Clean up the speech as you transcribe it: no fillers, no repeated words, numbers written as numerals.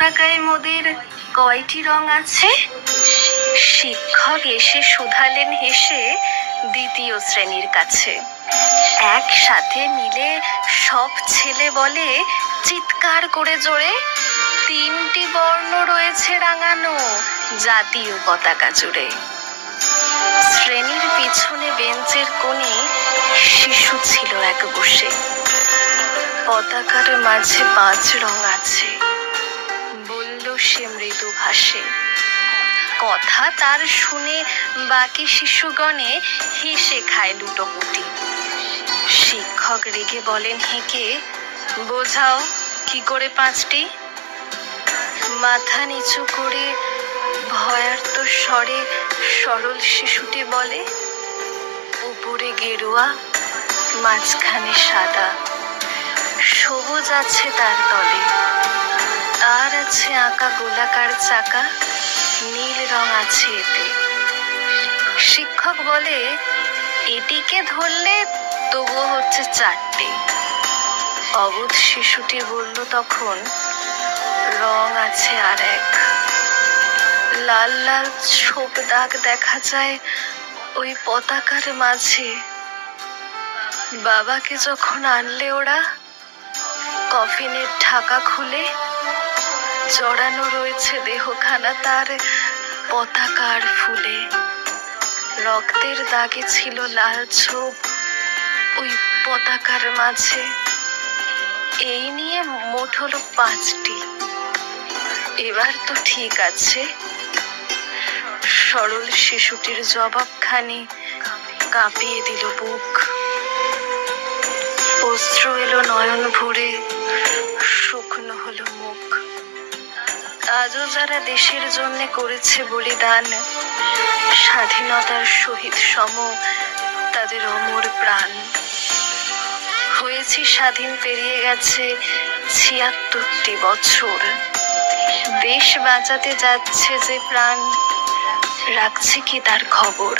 পতাকায় মোদের কয়টি রং আছে? শিক্ষক এসে শুধালেন হেসে দ্বিতীয় শ্রেণীর কাছে। একসাথে মিলে সব ছেলে বলে চিৎকার করে জোরে, 3টি বর্ণ রয়েছে রাঙানো জাতীয় পতাকা জুড়ে। শ্রেণীর পিছনে বেঞ্চের কোণে শিশু ছিল এক বসে। পতাকার মাঝে 5 রং আছে, বলল সে মৃদু ভাষে। কথা তার শুনে বাকি শিশুগণে হেসে খায় লুটোপুটি। শিক্ষক রেগে বলেন হেঁকে, বোঝাও কি করে 5টি? মাথা নিচু করে ভয়ার্ত স্বরে সরল শিশুটি বলে, উপরে গেরুয়া, মাঝখানে সাদা, সবুজ আছে তার তলে, আর আছে আঁকা গোলাকার চাকা, নীল রং আছে এতে। শিক্ষক বলে, এটিকে ধরলে তবুও হচ্ছে 4টে। অবোধ শিশুটি বলল তখন, রং আছে আর এক, লাল লাল ছোপ দাগ দেখা যায় ওই পতাকার মাঝে। বাবাকে যখন আনলে ওরা, কফিনের ঢাকা খুলে জড়ানো রয়েছে দেহখানা তার পতাকার ফুলে। রক্তের দাগে ছিল লাল ছোপ ওই পতাকার মাঝে। এই নিয়ে মোট হলো 5টি। এবার তো ঠিক আছে। সরল শিশুটির জবাবখানি কাঁপিয়ে দিল বুক। অশ্রু এলো নয়ন ভরে, শুকনো হলো মুখ। আজও যারা দেশের জন্য করেছে বলিদান, স্বাধীনতার শহীদ সম তাদের অমর প্রাণ। হয়েছি স্বাধীন, পেরিয়ে গেছে 76টি বছর। দেশ বাঁচাতে যাচ্ছে যে প্রাণ, রাখছে কি তার খবর?